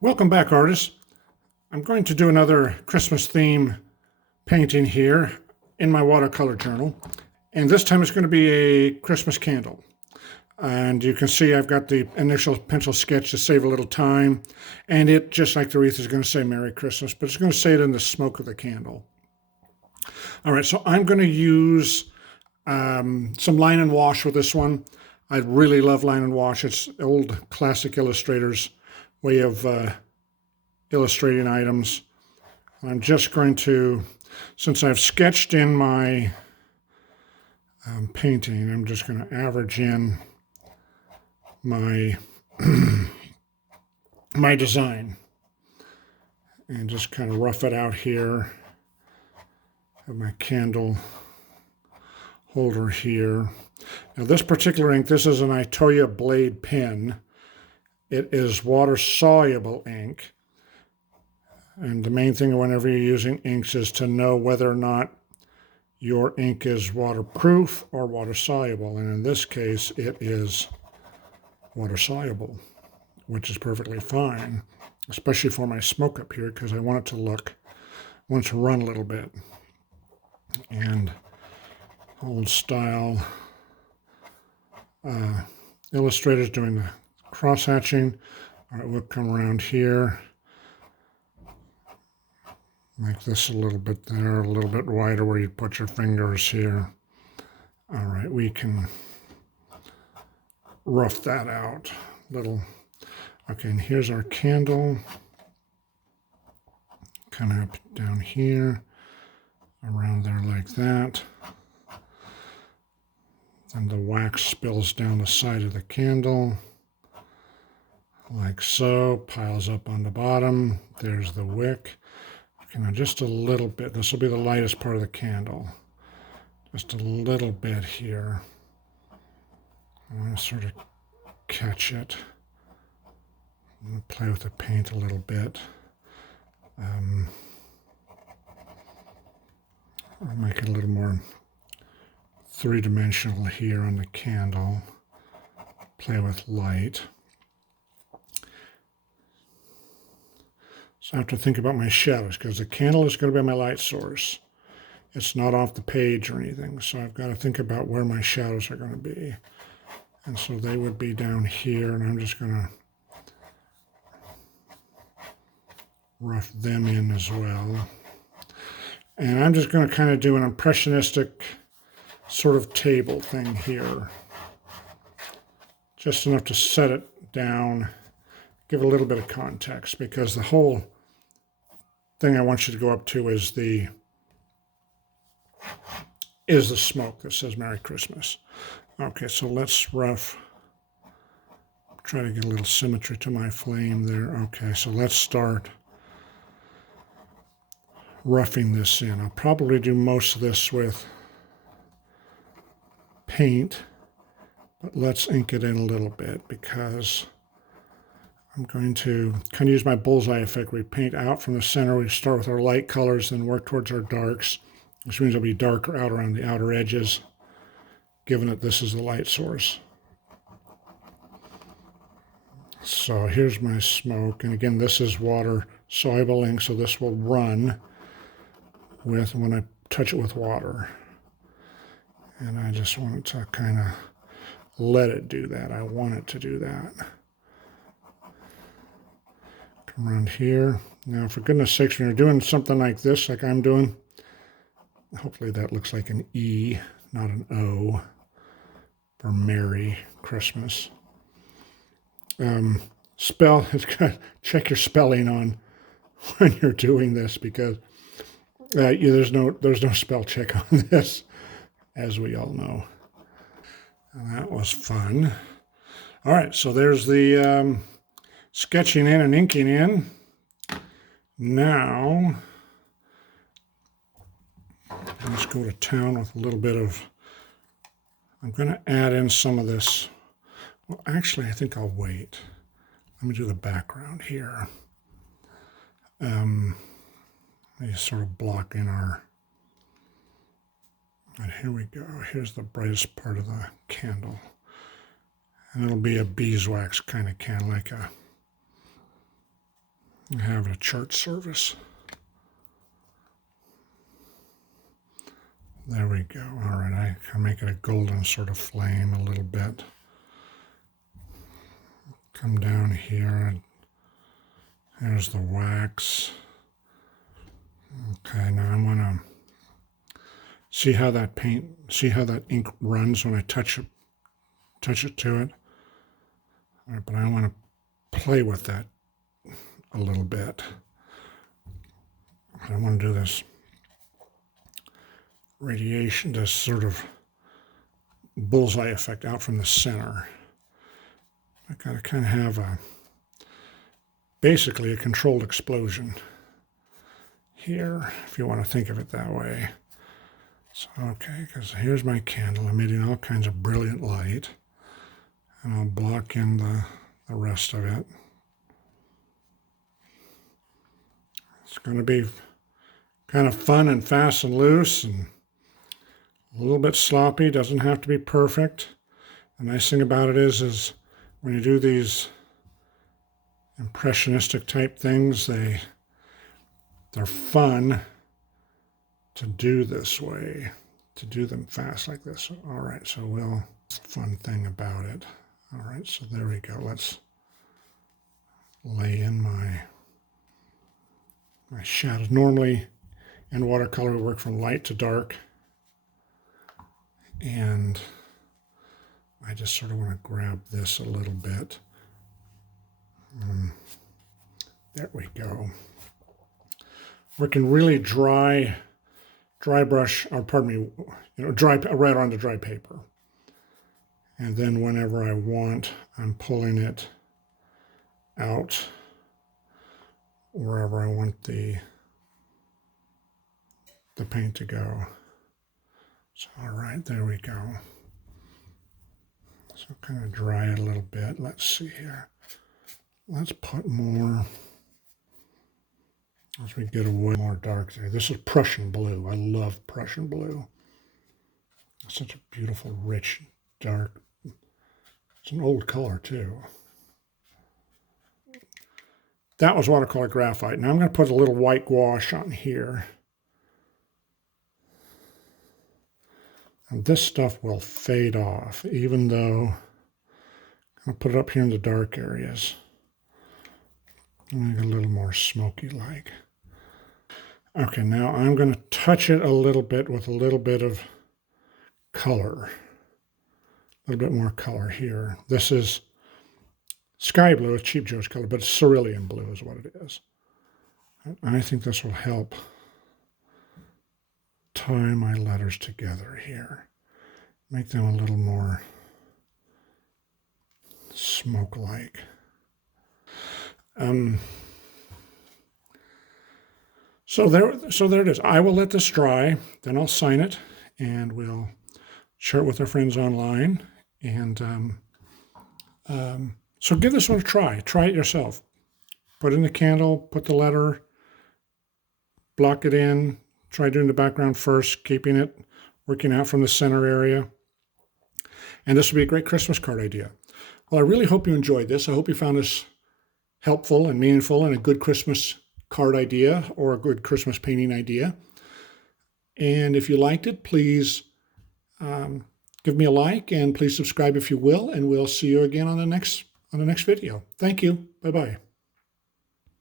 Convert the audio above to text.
Welcome back, artists. I'm going to do another Christmas theme painting here in my watercolor journal. And this time it's going to be a Christmas candle. And you can see I've got the initial pencil sketch to save a little time. And it, just like the wreath, is going to say Merry Christmas, but it's going to say it in the smoke of the candle. All right, so I'm going to use some line and wash with this one. I really love line and wash. It's old classic illustrators' way of illustrating items. I'm just going to, since I've sketched in my painting, I'm just going to average in my my design and just kind of rough it out here. Have my candle holder here. Now this particular ink, this is an Itoya blade pen. It is water soluble ink. And the main thing whenever you're using inks is to know whether or not your ink is waterproof or water soluble. And in this case, it is water soluble, which is perfectly fine, especially for my smoke up here because I want it to look, I want it to run a little bit. And old style illustrators doing the cross hatching. All right, we'll come around here. Make this a little bit there, a little bit wider where you put your fingers here. All right, we can rough that out a little. Okay, and here's our candle. Kind of up down here, around there like that. Then the wax spills down the side of the candle, like so, piles up on the bottom. There's the wick. Okay, now just a little bit. This will be the lightest part of the candle. Just a little bit here. I want to sort of catch it. I'm going to play with the paint a little bit. I'll make it a little more three-dimensional here on the candle. Play with light. So I have to think about my shadows because the candle is going to be my light source. It's not off the page or anything, so I've got to think about where my shadows are going to be. And so they would be down here, and I'm just going to rough them in as well. And I'm just going to kind of do an impressionistic sort of table thing here. Just enough to set it down, give a little bit of context, because the whole thing I want you to go up to is the smoke that says Merry Christmas. Okay, so let's try to get a little symmetry to my flame there. Okay, so let's start roughing this in. I'll probably do most of this with paint, but let's ink it in a little bit because I'm going to kind of use my bullseye effect. We paint out from the center. We start with our light colors, then work towards our darks, which means it'll be darker out around the outer edges, given that this is the light source. So here's my smoke. And again, this is water soluble ink, so this will run with when I touch it with water. And I just want it to kind of let it do that. I want it to do that. Come around here. Now, for goodness sakes, when you're doing something like this, like I'm doing, hopefully that looks like an E, not an O, for Merry Christmas. Check your spelling on when you're doing this because there's no spell check on this, as we all know. And that was fun. All right, so there's the sketching in and inking in. Now, let's go to town with a little bit of, I'm going to add in some of this. Well, actually, I think I'll wait. Let me do the background here. Let me sort of block in our, and here we go. Here's the brightest part of the candle. And it'll be a beeswax kind of candle, like a I have a church service. There we go. All right, I can make it a golden sort of flame a little bit. Come down here. There's the wax. Okay, now I'm gonna see how that ink runs when I touch it to it. All right, but I want to play with that a little bit. I want to do this radiation, this sort of bullseye effect out from the center. I gotta kind of have basically a controlled explosion here, if you want to think of it that way. So, okay, because here's my candle emitting all kinds of brilliant light, and I'll block in the rest of it. It's going to be kind of fun and fast and loose and a little bit sloppy. Doesn't have to be perfect. The nice thing about it is when you do these impressionistic type things, they're fun to do this way, to do them fast like this. All right, so fun thing about it. All right, so there we go. Let's lay in my shadows. Normally in watercolor we work from light to dark, and I just sort of want to grab this a little bit. There we go. Working really dry brush, or pardon me, right onto dry paper. And then whenever I want, I'm pulling it out wherever I want the paint to go. So, all right, there we go. So kind of dry it a little bit. Let's see here. Let's put more, as we get away more dark there. This is Prussian blue. I love Prussian blue. It's such a beautiful, rich, dark. It's an old color too. That was watercolor graphite. Now I'm going to put a little white gouache on here. And this stuff will fade off, even though I'll put it up here in the dark areas. Make it a little more smoky-like. Okay, now I'm going to touch it a little bit with a little bit of color. A little bit more color here. This is sky blue, it's Cheap Joe's color, but it's cerulean blue is what it is. I think this will help tie my letters together here. Make them a little more smoke-like. So there it is. I will let this dry, then I'll sign it, and we'll share it with our friends online. And so give this one a try. Try it yourself. Put in the candle, put the letter, block it in, try doing the background first, keeping it, working out from the center area. And this will be a great Christmas card idea. Well, I really hope you enjoyed this. I hope you found this helpful and meaningful and a good Christmas card idea or a good Christmas painting idea. And if you liked it, please give me a like and please subscribe if you will, and we'll see you again on the next video. Thank you. Bye-bye.